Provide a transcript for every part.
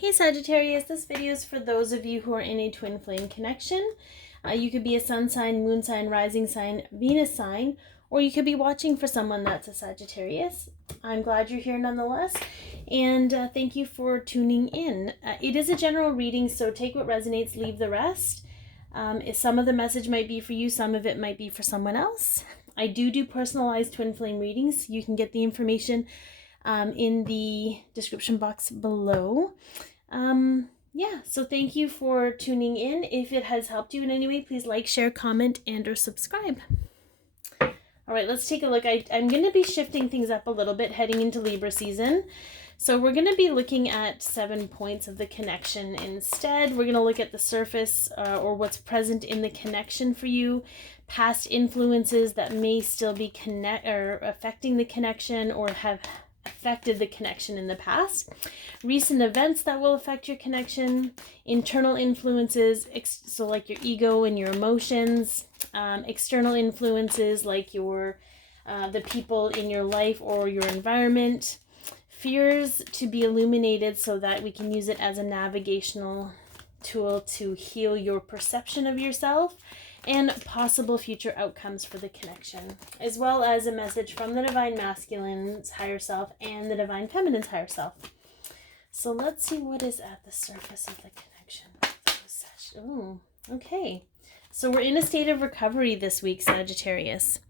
Hey Sagittarius, this video is for those of you who are in a twin flame connection. You could be a sun sign, moon sign, rising sign, Venus sign, or you could be watching for someone that's a Sagittarius. I'm glad you're here nonetheless, and thank you for tuning in. It is a general reading, so take what resonates, leave the rest. Some of the message might be for you, some of it might be for someone else. I do personalized twin flame readings. You can get the information in the description box below. Yeah, so thank you for tuning in. If it has helped you in any way, please like, share, comment, and or subscribe. All right, let's take a look. I'm going to be shifting things up a little bit heading into Libra season. So we're going to be looking at 7 points of the connection instead. We're going to look at the surface or what's present in the connection for you, past influences that may still be affecting the connection or have affected the connection in the past, recent events that will affect your connection, internal influences, so like your ego and your emotions, external influences like your the people in your life or your environment, fears to be illuminated so that we can use it as a navigational tool to heal your perception of yourself, and possible future outcomes for the connection, as well as a message from the Divine Masculine's higher self and the Divine Feminine's higher self. So let's see what is at the surface of the connection. Oh, okay. So we're in a state of recovery this week, Sagittarius.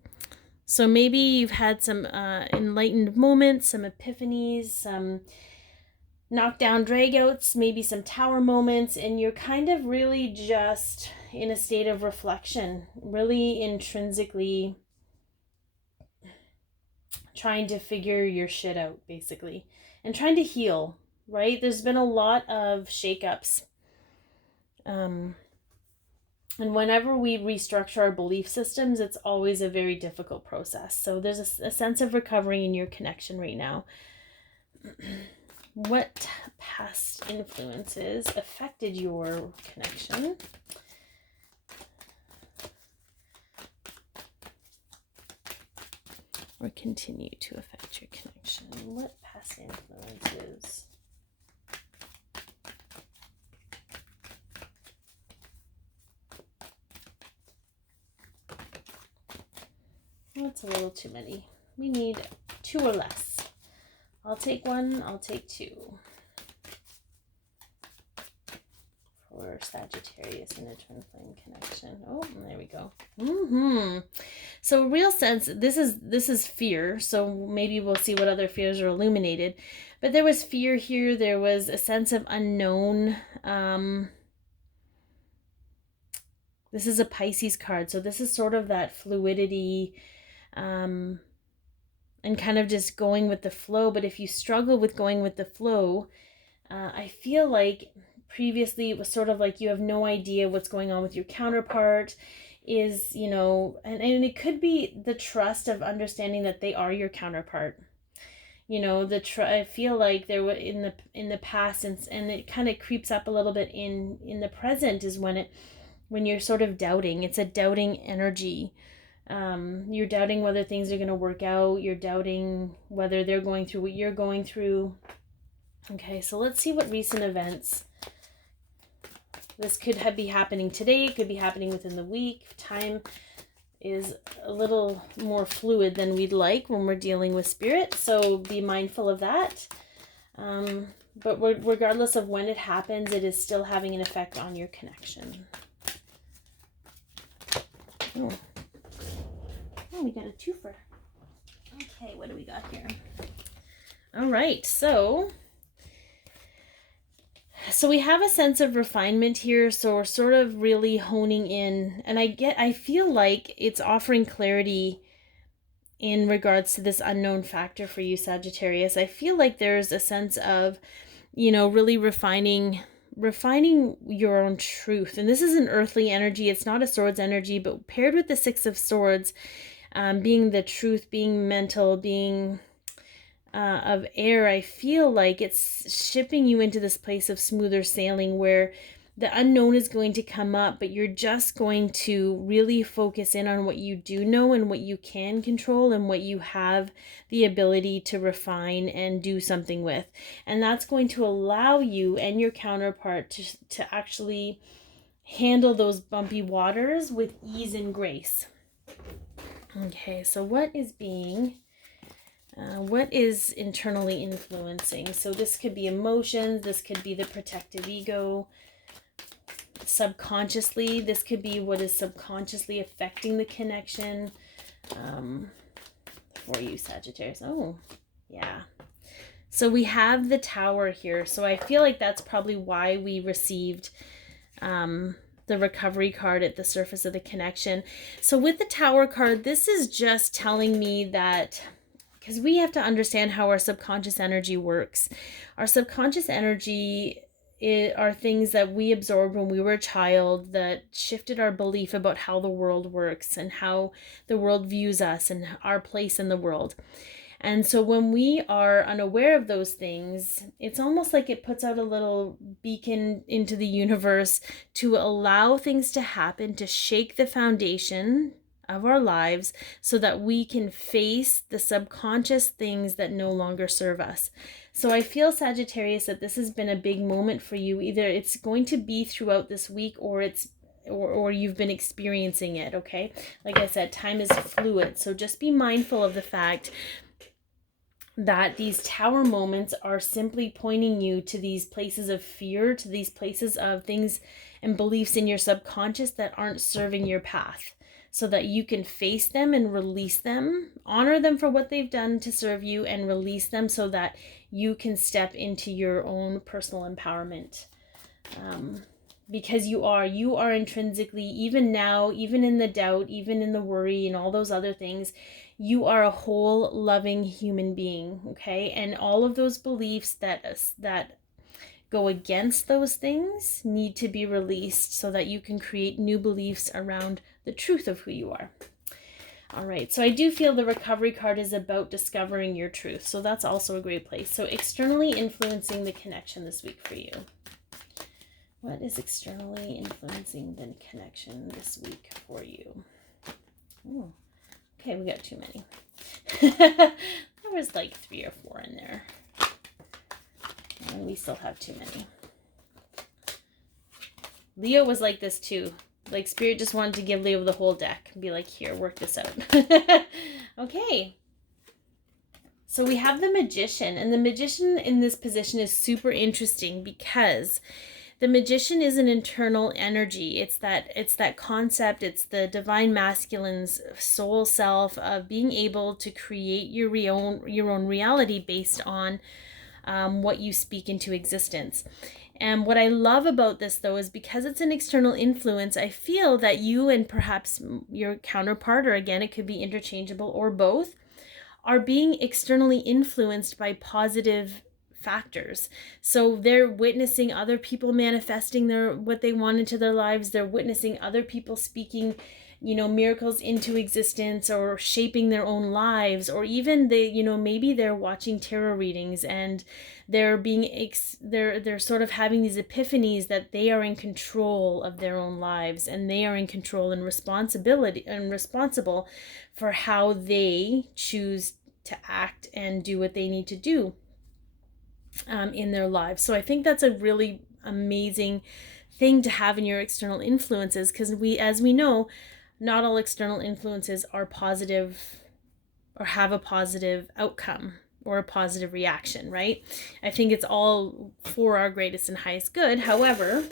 So maybe you've had some enlightened moments, some epiphanies, some knockdown dragouts, maybe some tower moments, and you're kind of really just in a state of reflection, really intrinsically trying to figure your shit out, basically, and trying to heal, right? There's been a lot of shakeups. And whenever we restructure our belief systems, it's always a very difficult process. So there's a sense of recovery in your connection right now. What past influences affected your connection? Or continue to affect your connection? What past influences? That's a little too many. We need 2 or less. I'll take 1, I'll take 2. For Sagittarius in a twin flame connection. Oh, there we go. So real sense, this is fear. So maybe we'll see what other fears are illuminated. But there was fear here. There was a sense of unknown. This is a Pisces card. So this is sort of that fluidity, and kind of just going with the flow. But if you struggle with going with the flow, I feel like previously it was sort of like you have no idea what's going on with your counterpart, is, you know, and it could be the trust of understanding that they are your counterpart. You know, I feel like there were in the past, and it kind of creeps up a little bit in the present, is when you're sort of doubting. It's a doubting energy. You're doubting whether things are going to work out. You're doubting whether they're going through what you're going through. Okay, so let's see what recent events. This could be happening today. It could be happening within the week. Time is a little more fluid than we'd like when we're dealing with spirit, so be mindful of that. But regardless of when it happens, it is still having an effect on your connection. Oh, we got a twofer. Okay, what do we got here? All right, so we have a sense of refinement here. So we're sort of really honing in, and I feel like it's offering clarity in regards to this unknown factor for you, Sagittarius. I feel like there's a sense of, you know, really refining your own truth. And this is an earthly energy. It's not a swords energy, but paired with the 6 of Swords, being the truth, being mental, being of air, I feel like it's shipping you into this place of smoother sailing where the unknown is going to come up, but you're just going to really focus in on what you do know and what you can control and what you have the ability to refine and do something with. And that's going to allow you and your counterpart to actually handle those bumpy waters with ease and grace. Okay, so what is internally influencing? So this could be emotions, this could be the protective ego. Subconsciously, this could be what is subconsciously affecting the connection for you, Sagittarius. Oh, yeah. So we have the Tower here. So I feel like that's probably why we received the recovery card at the surface of the connection. So with the Tower card, this is just telling me that, because we have to understand how our subconscious energy works. Our subconscious energy are things that we absorbed when we were a child that shifted our belief about how the world works and how the world views us and our place in the world. And so when we are unaware of those things, it's almost like it puts out a little beacon into the universe to allow things to happen, to shake the foundation of our lives so that we can face the subconscious things that no longer serve us. So I feel, Sagittarius, that this has been a big moment for you. Either it's going to be throughout this week or you've been experiencing it, okay? Like I said, time is fluid. So just be mindful of the fact that these Tower moments are simply pointing you to these places of fear, to these places of things and beliefs in your subconscious that aren't serving your path, so that you can face them and release them, honor them for what they've done to serve you, and release them so that you can step into your own personal empowerment. Because you are intrinsically, even now, even in the doubt, even in the worry and all those other things, you are a whole loving human being, okay? And all of those beliefs that go against those things need to be released so that you can create new beliefs around the truth of who you are. All right, so I do feel the recovery card is about discovering your truth. So that's also a great place. So externally influencing the connection this week for you. What is externally influencing the connection this week for you? Oh, okay, we got too many. There was like 3 or 4 in there. And we still have too many. Leo was like this too. Like Spirit just wanted to give Leo the whole deck and be like, here, work this out. Okay. So we have the Magician, and the Magician in this position is super interesting because the Magician is an internal energy. It's that concept. It's the divine masculine's soul self of being able to create your own reality based on what you speak into existence. And what I love about this, though, is because it's an external influence, I feel that you and perhaps your counterpart, or again, it could be interchangeable or both, are being externally influenced by positive factors. So they're witnessing other people manifesting what they want into their lives. They're witnessing other people speaking, miracles into existence or shaping their own lives, or even maybe they're watching tarot readings and they're sort of having these epiphanies that they are in control of their own lives, and they are in control and responsible for how they choose to act and do what they need to do in their lives. So I think that's a really amazing thing to have in your external influences, because as we know, not all external influences are positive or have a positive outcome or a positive reaction, right? I think it's all for our greatest and highest good. However,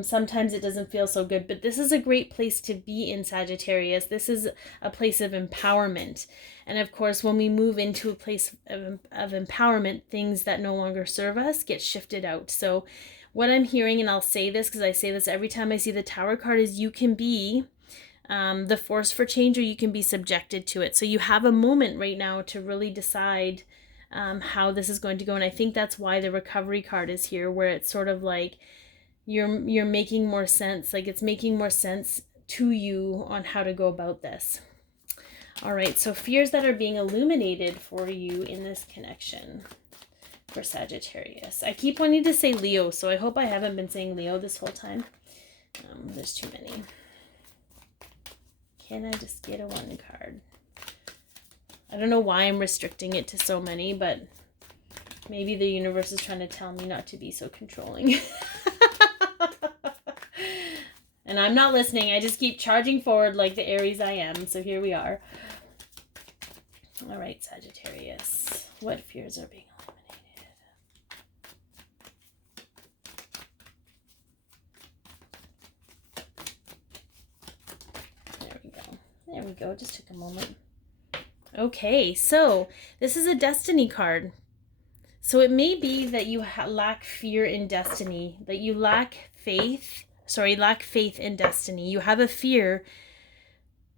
sometimes it doesn't feel so good, but this is a great place to be in, Sagittarius. This is a place of empowerment. And of course, when we move into a place of empowerment, things that no longer serve us get shifted out. So what I'm hearing, and I'll say this because I say this every time I see the Tower card, is you can be the force for change, or you can be subjected to it. So you have a moment right now to really decide how this is going to go. And I think that's why the recovery card is here, where it's sort of like you're making more sense. Like it's making more sense to you on how to go about this. All right, so fears that are being illuminated for you in this connection. for Sagittarius. I keep wanting to say Leo, so I hope I haven't been saying Leo this whole time. There's too many. Can I just get a 1 card? I don't know why I'm restricting it to so many, but maybe the universe is trying to tell me not to be so controlling. And I'm not listening. I just keep charging forward like the Aries I am. So here we are. All right, Sagittarius. What fears are being eliminated? There we go. Just took a moment. Okay, so this is a destiny card. So it may be that you lack fear in destiny, that you lack faith. Lack faith in destiny. You have a fear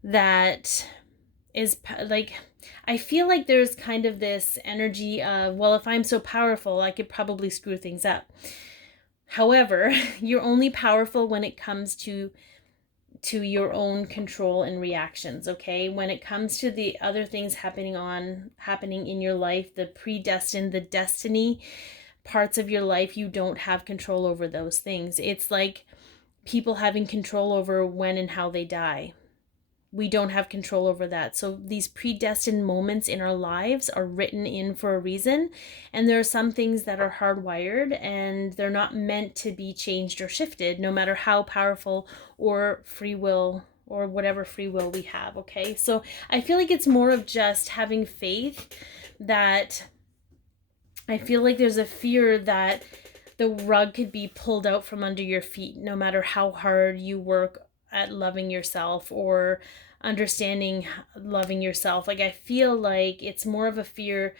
that is like, I feel like there's kind of this energy of, well, if I'm so powerful, I could probably screw things up. However, you're only powerful when it comes to your own control and reactions, okay? When it comes to the other things happening in your life, the predestined, the destiny parts of your life, you don't have control over those things. It's like people having control over when and how they die. We don't have control over that. So these predestined moments in our lives are written in for a reason. And there are some things that are hardwired and they're not meant to be changed or shifted, no matter how powerful or free will or whatever free will we have. Okay. So I feel like it's more of just having faith that I feel like there's a fear that the rug could be pulled out from under your feet, no matter how hard you work at loving yourself or understanding loving yourself. Like, I feel like it's more of a fear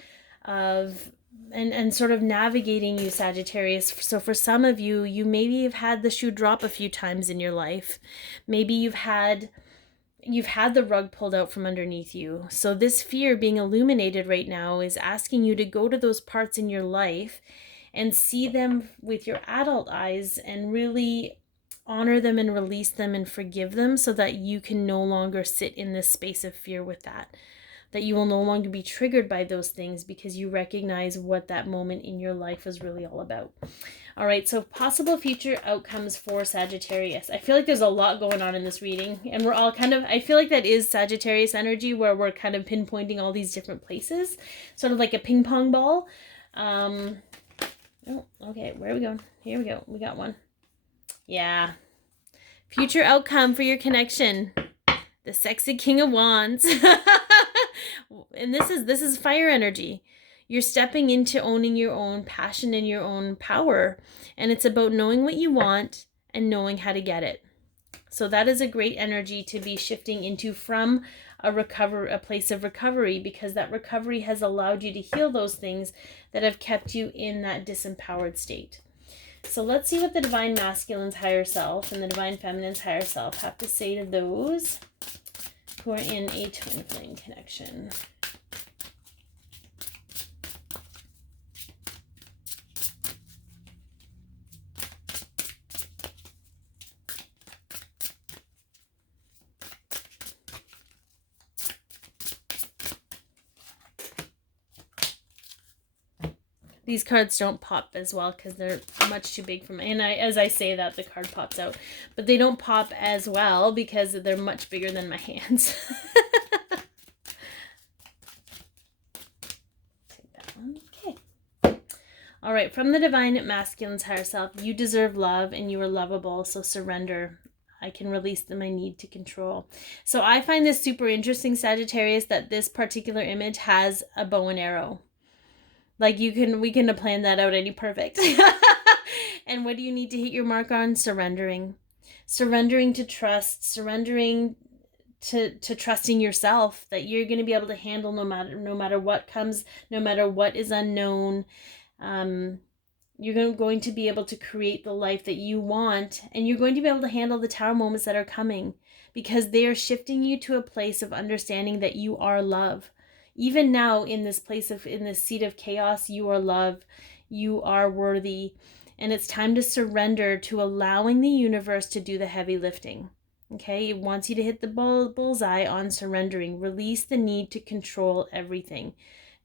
of and sort of navigating you, Sagittarius. So for some of you, you maybe have had the shoe drop a few times in your life. Maybe you've had the rug pulled out from underneath you. So this fear being illuminated right now is asking you to go to those parts in your life and see them with your adult eyes and really honor them and release them and forgive them so that you can no longer sit in this space of fear with that you will no longer be triggered by those things because you recognize what that moment in your life was really all about. All right, so possible future outcomes for Sagittarius. I feel like there's a lot going on in this reading, and we're all kind of, I feel like that is Sagittarius energy where we're kind of pinpointing all these different places, sort of like a ping pong ball. Oh, okay, where are we going? Here we go. We got one. Yeah. Future outcome for your connection. The sexy King of Wands. And this is fire energy. You're stepping into owning your own passion and your own power. And it's about knowing what you want and knowing how to get it. So that is a great energy to be shifting into from a place of recovery, because that recovery has allowed you to heal those things that have kept you in that disempowered state. So let's see what the Divine Masculine's higher self and the Divine Feminine's higher self have to say to those who are in a twin flame connection. These cards don't pop as well because they're much too big for me. And as I say that, the card pops out. But they don't pop as well because they're much bigger than my hands. Take that one. Okay. All right. From the Divine Masculine's higher self, you deserve love and you are lovable. So surrender. I can release my need to control. So I find this super interesting, Sagittarius, that this particular image has a bow and arrow. Like we can have planned that out any perfect. And what do you need to hit your mark on? Surrendering. Surrendering to trust, surrendering to trusting yourself that you're going to be able to handle no matter what comes, no matter what is unknown. You're going to be able to create the life that you want, and you're going to be able to handle the tower moments that are coming because they are shifting you to a place of understanding that you are love. Even now in this seat of chaos, you are love, you are worthy, and it's time to surrender to allowing the universe to do the heavy lifting. Okay, it wants you to hit the bullseye on surrendering. Release the need to control everything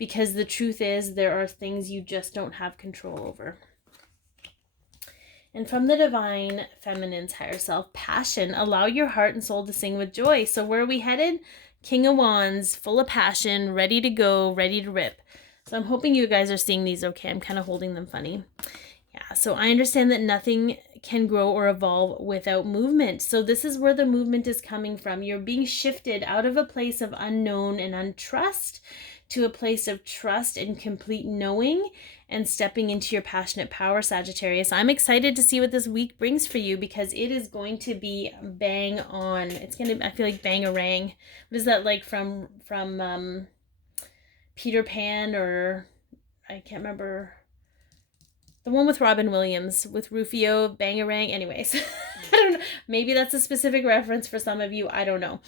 because the truth is there are things you just don't have control over. And from the divine feminine's higher self, passion, allow your heart and soul to sing with joy. So where are we headed? King of Wands, full of passion, ready to go, ready to rip. So I'm hoping you guys are seeing these okay. I'm kind of holding them funny. Yeah, so I understand that nothing can grow or evolve without movement. So this is where the movement is coming from. You're being shifted out of a place of unknown and untrust to a place of trust and complete knowing and stepping into your passionate power, Sagittarius. I'm excited to see what this week brings for you because it is going to be bang on. It's going to, I feel like bang-a-rang. What is that like from Peter Pan, or I can't remember. The one with Robin Williams, with Rufio, Bangarang. Anyways, I don't know. Maybe that's a specific reference for some of you. I don't know.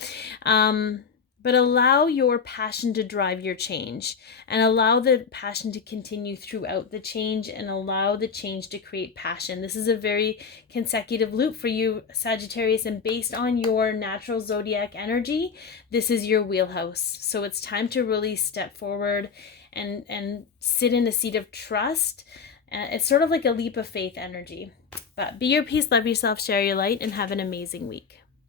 But allow your passion to drive your change, and allow the passion to continue throughout the change, and allow the change to create passion. This is a very consecutive loop for you, Sagittarius, and based on your natural zodiac energy, this is your wheelhouse. So it's time to really step forward and sit in a seat of trust. It's sort of like a leap of faith energy. But be your peace, love yourself, share your light, and have an amazing week.